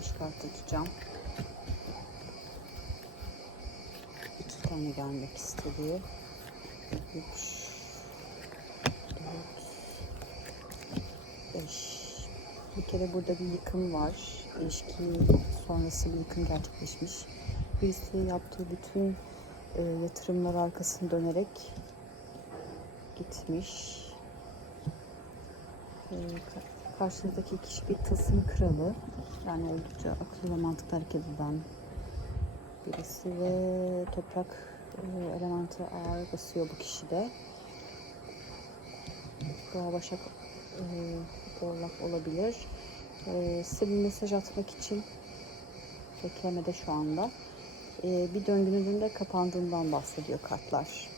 çıkartacağım. İki tane gelmek istediği. Üç, dört, beş. Bir kere burada bir yıkım var. İlişki sonrası bir yıkım gerçekleşmiş. Birisi yaptığı bütün e, yatırımlar arkasını dönerek gitmiş. E, ka- karşınızdaki kişi bir tılsım kralı. Yani oldukça akıllı ve mantıklı hareket eden birisi ve toprak e, elementi ağır basıyor bu kişide. Boğa Başak e, olabilir. E, size bir mesaj atmak için beklemede şu anda. E, bir döngünün de kapandığından bahsediyor kartlar.